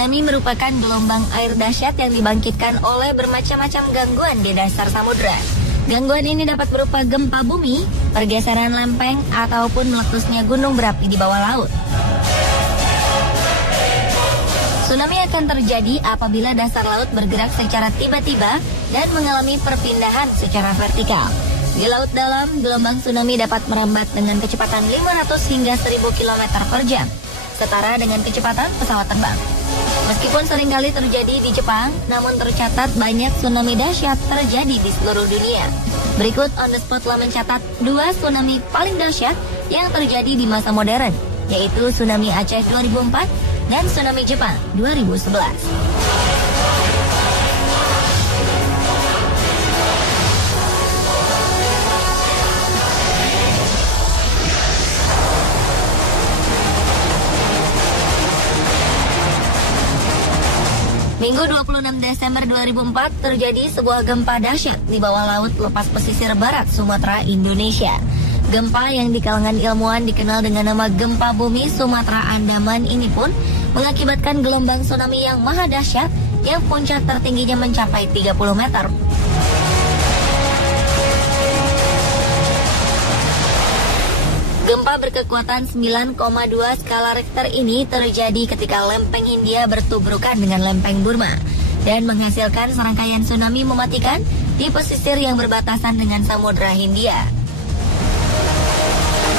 Tsunami merupakan gelombang air dahsyat yang dibangkitkan oleh bermacam-macam gangguan di dasar samudera. Gangguan ini dapat berupa gempa bumi, pergeseran lempeng, ataupun meletusnya gunung berapi di bawah laut. Tsunami akan terjadi apabila dasar laut bergerak secara tiba-tiba dan mengalami perpindahan secara vertikal. Di laut dalam, gelombang tsunami dapat merambat dengan kecepatan 500 hingga 1000 km per jam, setara dengan kecepatan pesawat terbang. Meskipun seringkali terjadi di Jepang, namun tercatat banyak tsunami dahsyat terjadi di seluruh dunia. Berikut On The Spot telah mencatat 2 tsunami paling dahsyat yang terjadi di masa modern, yaitu tsunami Aceh 2004 dan tsunami Jepang 2011. Minggu 26 Desember 2004 terjadi sebuah gempa dahsyat di bawah laut lepas pesisir barat Sumatera, Indonesia. Gempa yang di kalangan ilmuwan dikenal dengan nama gempa bumi Sumatera Andaman ini pun mengakibatkan gelombang tsunami yang maha dahsyat yang puncak tertingginya mencapai 30 meter. Gempa berkekuatan 9,2 skala Richter ini terjadi ketika lempeng Hindia bertubrukan dengan lempeng Burma dan menghasilkan serangkaian tsunami mematikan di pesisir yang berbatasan dengan Samudra Hindia.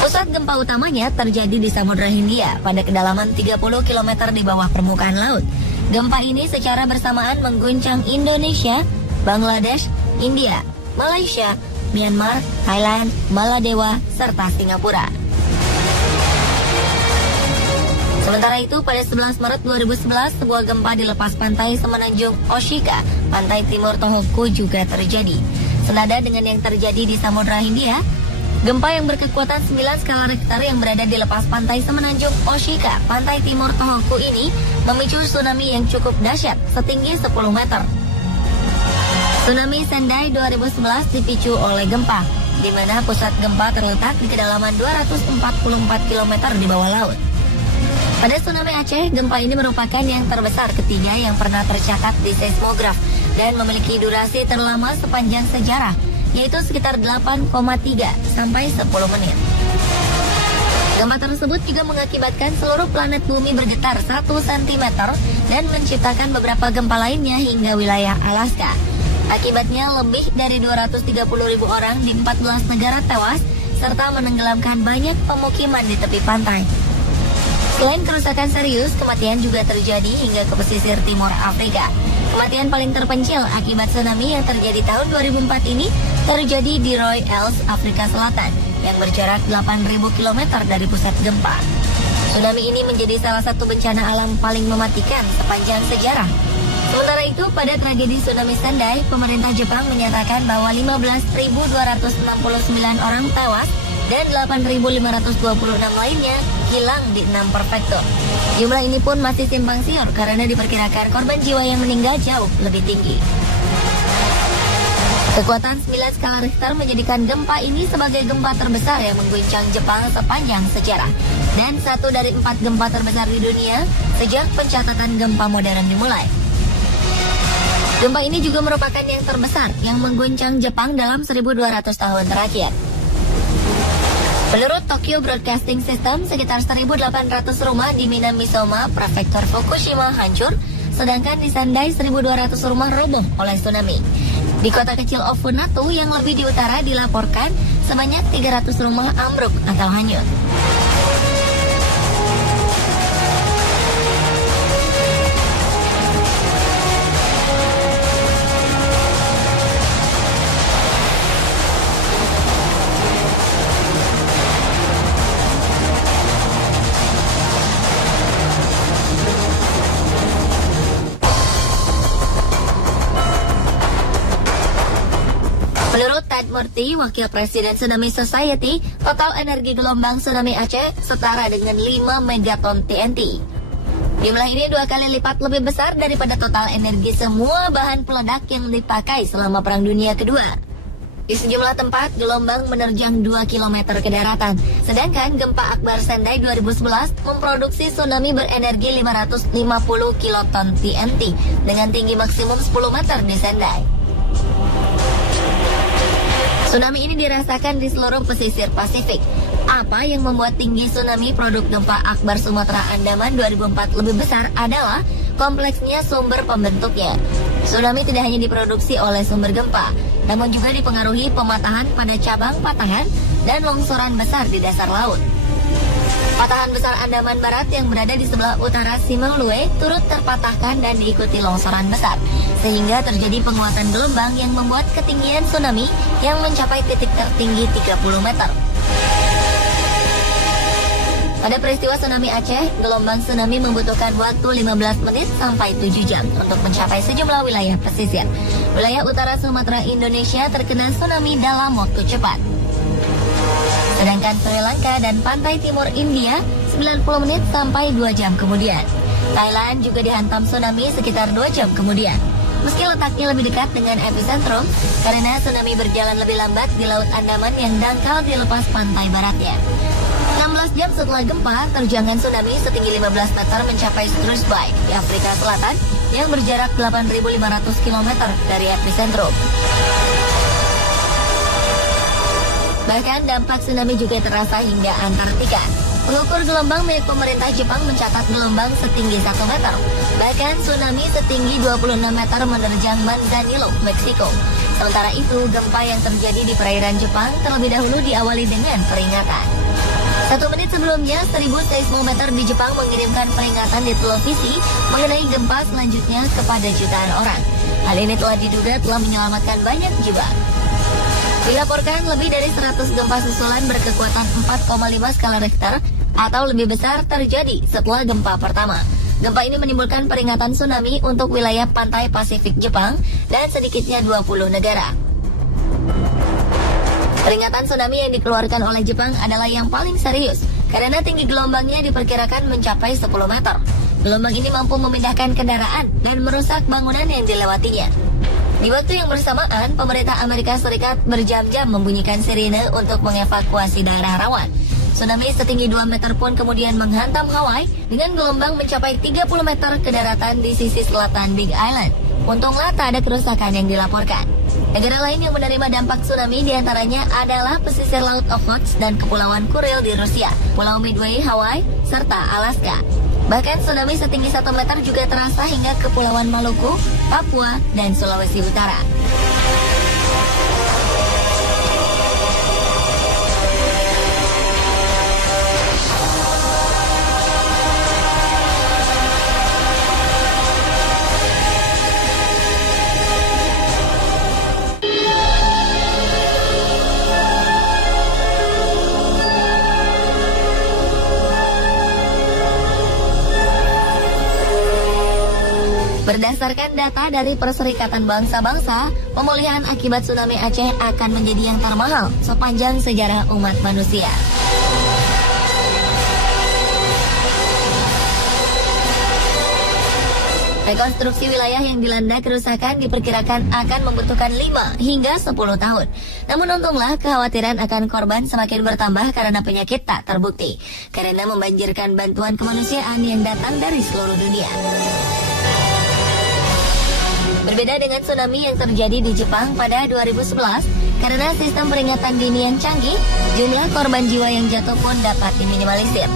Pusat gempa utamanya terjadi di Samudra Hindia pada kedalaman 30 km di bawah permukaan laut. Gempa ini secara bersamaan mengguncang Indonesia, Bangladesh, India, Malaysia, Myanmar, Thailand, Maladewa, serta Singapura. Sementara itu, pada 11 Maret 2011, sebuah gempa di lepas pantai semenanjung Oshika, pantai timur Tohoku juga terjadi. Senada dengan yang terjadi di Samudra Hindia, gempa yang berkekuatan 9 skala Richter yang berada di lepas pantai semenanjung Oshika, pantai timur Tohoku ini memicu tsunami yang cukup dahsyat setinggi 10 meter. Tsunami Sendai 2011 dipicu oleh gempa, di mana pusat gempa terletak di kedalaman 244 km di bawah laut. Pada tsunami Aceh, gempa ini merupakan yang terbesar ketiga yang pernah tercatat di seismograf dan memiliki durasi terlama sepanjang sejarah, yaitu sekitar 8,3 sampai 10 menit. Gempa tersebut juga mengakibatkan seluruh planet bumi bergetar 1 cm dan menciptakan beberapa gempa lainnya hingga wilayah Alaska. Akibatnya lebih dari 230.000 orang di 14 negara tewas serta menenggelamkan banyak pemukiman di tepi pantai. Selain kerusakan serius, kematian juga terjadi hingga ke pesisir timur Afrika. Kematian paling terpencil akibat tsunami yang terjadi tahun 2004 ini terjadi di Roy Els, Afrika Selatan, yang berjarak 8.000 km dari pusat gempa. Tsunami ini menjadi salah satu bencana alam paling mematikan sepanjang sejarah. Sementara itu, pada tragedi tsunami Sendai, pemerintah Jepang menyatakan bahwa 15.269 orang tewas dan 8.526 lainnya hilang di 6 prefektur. Jumlah ini pun masih simpang siur karena diperkirakan korban jiwa yang meninggal jauh lebih tinggi. Kekuatan 9 skala Richter menjadikan gempa ini sebagai gempa terbesar yang mengguncang Jepang sepanjang sejarah dan satu dari 4 gempa terbesar di dunia sejak pencatatan gempa modern dimulai. Gempa ini juga merupakan yang terbesar yang mengguncang Jepang dalam 1.200 tahun terakhir. Menurut Tokyo Broadcasting System, sekitar 1.800 rumah di Minamisoma, Prefektur Fukushima hancur, sedangkan di Sendai 1.200 rumah roboh oleh tsunami. Di kota kecil Ofunatu yang lebih di utara dilaporkan sebanyak 300 rumah ambruk atau hanyut. Menurut Ted Murty, Wakil Presiden Tsunami Society, total energi gelombang tsunami Aceh setara dengan 5 megaton TNT. Jumlah ini 2 kali lipat lebih besar daripada total energi semua bahan peledak yang dipakai selama Perang Dunia Kedua. Di sejumlah tempat, gelombang menerjang 2 km ke daratan. Sedangkan gempa Akbar Sendai 2011 memproduksi tsunami berenergi 550 kiloton TNT dengan tinggi maksimum 10 meter di Sendai. Tsunami ini dirasakan di seluruh pesisir Pasifik. Apa yang membuat tinggi tsunami produk gempa Akbar Sumatera Andaman 2004 lebih besar adalah kompleksnya sumber pembentuknya. Tsunami tidak hanya diproduksi oleh sumber gempa, namun juga dipengaruhi pematahan pada cabang patahan dan longsoran besar di dasar laut. Patahan besar Andaman Barat yang berada di sebelah utara Simeulue turut terpatahkan dan diikuti longsoran besar, sehingga terjadi penguatan gelombang yang membuat ketinggian tsunami yang mencapai titik tertinggi 30 meter. Pada peristiwa tsunami Aceh, gelombang tsunami membutuhkan waktu 15 menit sampai 7 jam untuk mencapai sejumlah wilayah pesisir. Wilayah utara Sumatera Indonesia terkena tsunami dalam waktu cepat. Sedangkan Sri Lanka dan pantai timur India 90 menit sampai 2 jam kemudian. Thailand juga dihantam tsunami sekitar 2 jam kemudian. Meski letaknya lebih dekat dengan epicentrum, karena tsunami berjalan lebih lambat di Laut Andaman yang dangkal di lepas pantai baratnya. 16 jam setelah gempa, terjangan tsunami setinggi 15 meter mencapai Struis Bay di Afrika Selatan yang berjarak 8.500 km dari epicentrum. Bahkan dampak tsunami juga terasa hingga Antartika. Pengukur gelombang milik pemerintah Jepang mencatat gelombang setinggi 1 meter. Bahkan tsunami setinggi 26 meter menerjang Manzanillo, Meksiko. Sementara itu, gempa yang terjadi di perairan Jepang terlebih dahulu diawali dengan peringatan. 1 menit sebelumnya, 1000 seismometer di Jepang mengirimkan peringatan di televisi mengenai gempa selanjutnya kepada jutaan orang. Hal ini telah diduga telah menyelamatkan banyak jiwa. Dilaporkan lebih dari 100 gempa susulan berkekuatan 4,5 skala Richter atau lebih besar terjadi setelah gempa pertama. Gempa ini menimbulkan peringatan tsunami untuk wilayah pantai Pasifik Jepang dan sedikitnya 20 negara. Peringatan tsunami yang dikeluarkan oleh Jepang adalah yang paling serius karena tinggi gelombangnya diperkirakan mencapai 10 meter. Gelombang ini mampu memindahkan kendaraan dan merusak bangunan yang dilewatinya. Di waktu yang bersamaan, pemerintah Amerika Serikat berjam-jam membunyikan sirine untuk mengevakuasi daerah rawan. Tsunami setinggi 2 meter pun kemudian menghantam Hawaii dengan gelombang mencapai 30 meter ke daratan di sisi selatan Big Island. Untunglah tak ada kerusakan yang dilaporkan. Negara lain yang menerima dampak tsunami diantaranya adalah pesisir Laut Okhotsk dan Kepulauan Kuril di Rusia, Pulau Midway, Hawaii, serta Alaska. Bahkan tsunami setinggi 1 meter juga terasa hingga Kepulauan Maluku, Papua, dan Sulawesi Utara. Berdasarkan data dari Perserikatan Bangsa-Bangsa, pemulihan akibat tsunami Aceh akan menjadi yang termahal sepanjang sejarah umat manusia. Rekonstruksi wilayah yang dilanda kerusakan diperkirakan akan membutuhkan 5 hingga 10 tahun. Namun untunglah kekhawatiran akan korban semakin bertambah karena penyakit tak terbukti, karena membanjirkan bantuan kemanusiaan yang datang dari seluruh dunia. Berbeda dengan tsunami yang terjadi di Jepang pada 2011, karena sistem peringatan dini yang canggih, jumlah korban jiwa yang jatuh pun dapat diminimalisir.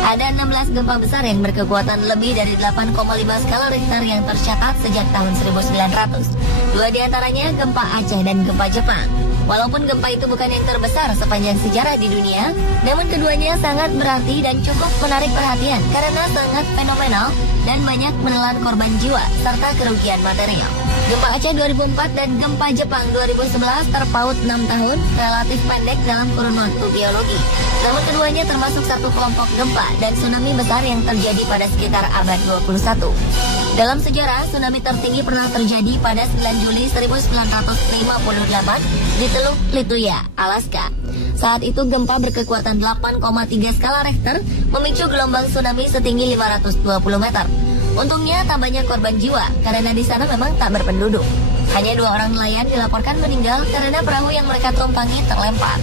Ada 16 gempa besar yang berkekuatan lebih dari 8,5 skala Richter yang tercatat sejak tahun 1900. 2 diantaranya gempa Aceh dan gempa Jepang. Walaupun gempa itu bukan yang terbesar sepanjang sejarah di dunia, namun keduanya sangat berarti dan cukup menarik perhatian karena sangat fenomenal dan banyak menelan korban jiwa serta kerugian material. Gempa Aceh 2004 dan gempa Jepang 2011 terpaut 6 tahun, relatif pendek dalam kurun waktu geologi. Namun keduanya termasuk satu kelompok gempa dan tsunami besar yang terjadi pada sekitar abad 21. Dalam sejarah, tsunami tertinggi pernah terjadi pada 9 Juli 1958 di Teluk Lituya, Alaska. Saat itu gempa berkekuatan 8,3 skala Richter memicu gelombang tsunami setinggi 520 meter. Untungnya tak banyak korban jiwa karena di sana memang tak berpenduduk. Hanya 2 orang nelayan dilaporkan meninggal karena perahu yang mereka tumpangi terlempar.